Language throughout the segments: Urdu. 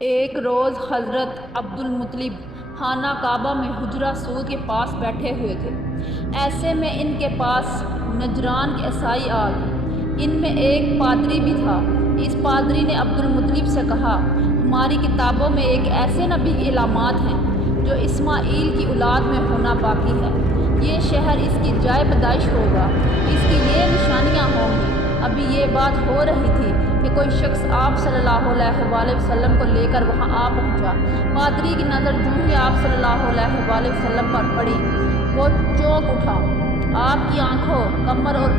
ایک روز حضرت عبدالمطلب خانہ کعبہ میں حجرہ سود کے پاس بیٹھے ہوئے تھے۔ ایسے میں ان کے پاس نجران کے عیسائی آ گئے۔ ان میں ایک پادری بھی تھا۔ اس پادری نے عبدالمطلب سے کہا، ہماری کتابوں میں ایک ایسے نبی کی علامات ہیں جو اسماعیل کی اولاد میں ہونا باقی ہے۔ یہ شہر اس کی جائے پیدائش ہوگا، اس کی یہ نشانیاں ہوں گی۔ ابھی یہ بات ہو رہی تھی کہ کوئی شخص آپ صلی اللہ علیہ وآلہ وسلم کو لے کر وہاں آ پہنچا۔ پادری کی نظر جو ہی آپ صلی اللہ علیہ وآلہ وسلم پر پڑی، وہ چونک اٹھا۔ آپ کی آنکھوں، کمر اور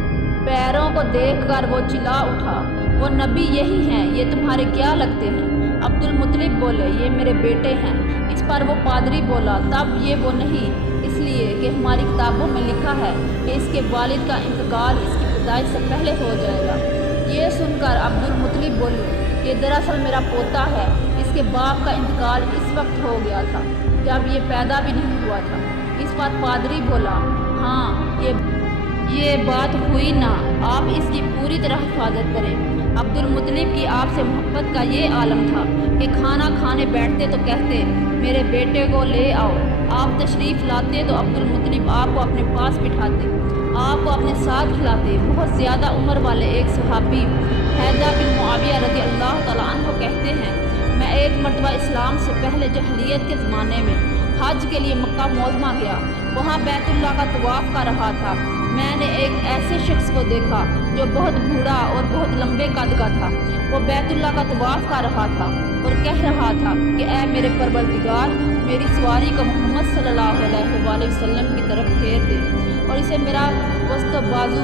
پیروں کو دیکھ کر وہ چلا اٹھا، وہ نبی یہی ہیں، یہ تمہارے کیا لگتے ہیں؟ عبدالمطلب بولے، یہ میرے بیٹے ہیں۔ اس پر وہ پادری بولا، تب یہ وہ نہیں، اس لیے کہ ہماری کتابوں میں لکھا ہے کہ اس کے والد کا انتقال اس کی پیدائش سے پہلے ہو جائے گا۔ یہ سن کر عبدالمطلب بولے، یہ دراصل میرا پوتا ہے، اس کے باپ کا انتقال اس وقت ہو گیا تھا جب یہ پیدا بھی نہیں ہوا تھا۔ اس پر پادری بولا، ہاں یہ بات ہوئی نا، آپ اس کی پوری طرح حفاظت کریں۔ عبدالمطلب کی آپ سے محبت کا یہ عالم تھا کہ کھانا کھانے بیٹھتے تو کہتے، میرے بیٹے کو لے آؤ۔ آپ تشریف لاتے تو عبدالمطلب آپ کو اپنے پاس بٹھاتے، آپ کو اپنے ساتھ کھلاتے۔ بہت زیادہ عمر والے ایک صحابی حیدہ بن معاویہ رضی اللہ تعالیٰ عنہ کہتے ہیں، میں ایک مرتبہ اسلام سے پہلے جاہلیت کے زمانے میں حج کے لیے مکہ معظمہ گیا۔ وہاں بیت اللہ کا طواف کر رہا تھا۔ میں نے ایک ایسے شخص کو دیکھا جو بہت بوڑھا اور بہت لمبے قد کا تھا۔ وہ بیت اللہ کا طواف کر رہا تھا اور کہہ رہا تھا کہ اے میرے پروردگار، میری سواری کو محمد صلی اللہ علیہ وآلہ وسلم کی طرف پھیر دے اور اسے میرا وسط بازو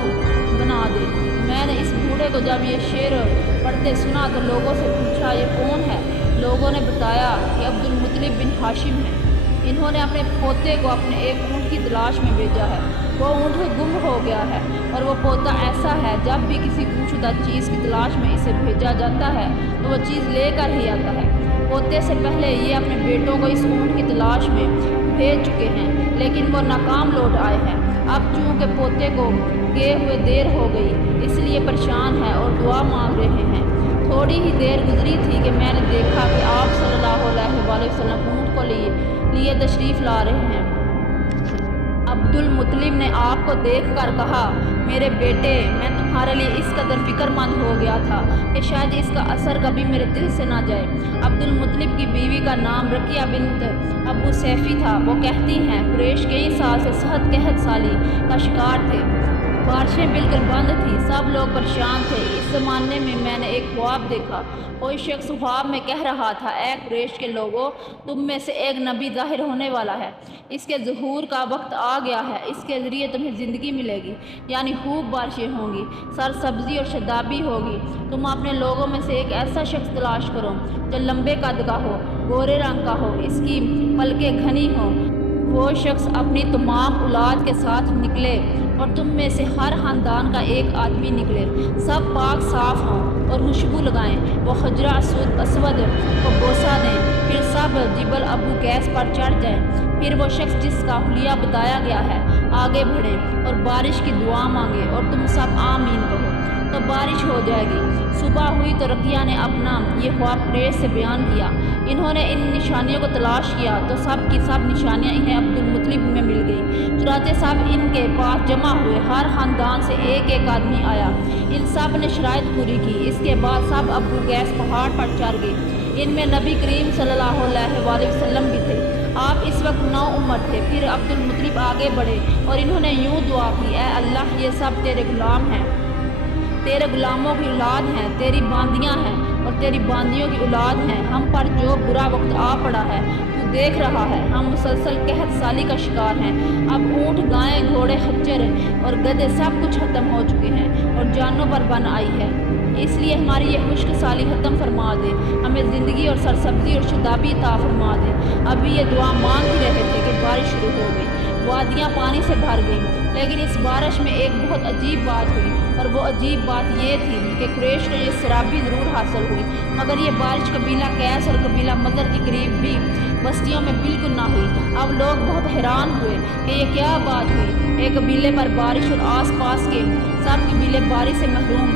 بنا دے۔ میں نے اس بوڑھے کو جب یہ شعر پڑھتے سنا تو لوگوں سے پوچھا، یہ کون ہے؟ لوگوں نے بتایا کہ عبدالمطلب بن ہاشم ہے۔ انہوں نے اپنے پوتے کو اپنے ایک اونٹ کی تلاش میں بھیجا ہے۔ وہ اونٹ گم ہو گیا ہے اور وہ پوتا ایسا ہے، جب بھی کسی گمشدہ چیز کی تلاش میں اسے بھیجا جاتا ہے تو وہ چیز لے کر ہی آتا ہے۔ پوتے سے پہلے یہ اپنے بیٹوں کو اس اونٹ کی تلاش میں بھیج چکے ہیں، لیکن وہ ناکام لوٹ آئے ہیں۔ اب چونکہ پوتے کو گئے ہوئے دیر ہو گئی، اس لیے پریشان ہے اور دعا مانگ رہے ہیں۔ تھوڑی ہی دیر گزری تھی کہ میں نے دیکھا کہ آپ صلی اللہ علیہ وآلہ وسلم اونٹ کو لیے تشریف لا رہے ہیں۔ عبدالمطلب نے آپ کو دیکھ کر کہا، میرے بیٹے، میں تمہارے لیے اس قدر فکر مند ہو گیا تھا کہ شاید اس کا اثر کبھی میرے دل سے نہ جائے۔ عبدالمطلب کی بیوی کا نام رقیہ بنت ابو سیفی تھا۔ وہ کہتی ہیں، قریش کئی سال سے صحت قحط سالی کا شکار تھے۔ بارشیں بالکل بند تھیں، سب لوگ پریشان تھے۔ اس زمانے میں میں نے ایک خواب دیکھا۔ کوئی شخص خواب میں کہہ رہا تھا، اے قریش کے لوگوں، تم میں سے ایک نبی ظاہر ہونے والا ہے، اس کے ظہور کا وقت آ گیا ہے، اس کے ذریعے تمہیں زندگی ملے گی، یعنی خوب بارشیں ہوں گی، سرسبزی اور شادابی ہوگی۔ تم اپنے لوگوں میں سے ایک ایسا شخص تلاش کرو جو لمبے قد کا ہو، گورے رنگ کا ہو، اس کی پلکیں گھنی ہوں۔ وہ شخص اپنی تمام اولاد کے ساتھ نکلے اور تم میں سے ہر خاندان کا ایک آدمی نکلے، سب پاک صاف ہوں اور خوشبو لگائیں۔ وہ حجرہ اسود کو بوسہ دیں، پھر سب جبل ابو قیس پر چڑھ جائیں۔ پھر وہ شخص جس کا حلیہ بتایا گیا ہے آگے بڑھے اور بارش کی دعا مانگے اور تم سب آمین کہو تو بارش ہو جائے گی۔ صبح ہوئی تو رقیہ نے اپنا یہ خواب قریش سے بیان کیا۔ انہوں نے ان نشانیوں کو تلاش کیا تو سب کی سب نشانیاں انہیں عبدالمطلب میں مل گئیں۔ چنانچہ سب ان کے پاس جمع ہوئے، ہر خاندان سے ایک ایک آدمی آیا۔ ان سب نے شرائط پوری کی۔ اس کے بعد سب ابو قیس پہاڑ پر چڑھ گئے۔ ان میں نبی کریم صلی اللہ علیہ وآلہ وسلم بھی تھے۔ آپ اس وقت نوعمر تھے۔ پھر عبدالمطلب آگے بڑھے اور انہوں نے یوں دعا کی، اے اللہ، یہ سب تیرے غلام ہیں، تیرے غلاموں کی اولاد ہیں، تیری باندیاں ہیں اور تیری باندیوں کی اولاد ہیں۔ ہم پر جو برا وقت آ پڑا ہے تو دیکھ رہا ہے، ہم مسلسل قحط سالی کا شکار ہیں۔ اب اونٹ، گائیں، گھوڑے، خچر اور گدھے سب کچھ ختم ہو چکے ہیں اور جانوں پر بن آئی ہے، اس لیے ہماری یہ خشک سالی ختم فرما دے، ہمیں زندگی اور سرسبزی اور شادابی عطا فرما دے۔ ابھی یہ دعا مانگ ہی رہے تھے کہ بارش شروع ہو گئی۔ وادیاں پانی سے بھر گئیں، لیکن اس بارش میں ایک بہت عجیب بات ہوئی، اور وہ عجیب بات یہ تھی کہ قریش کو یہ سرابی ضرور حاصل ہوئی، مگر یہ بارش قبیلہ قیس اور قبیلہ مضر کی قریبی بستیوں میں بالکل نہ ہوئی۔ اب لوگ بہت حیران ہوئے کہ یہ کیا بات ہوئی۔ ایک قبیلے پر بارش اور آس پاس کے سب قبیلے بارش سے محروم،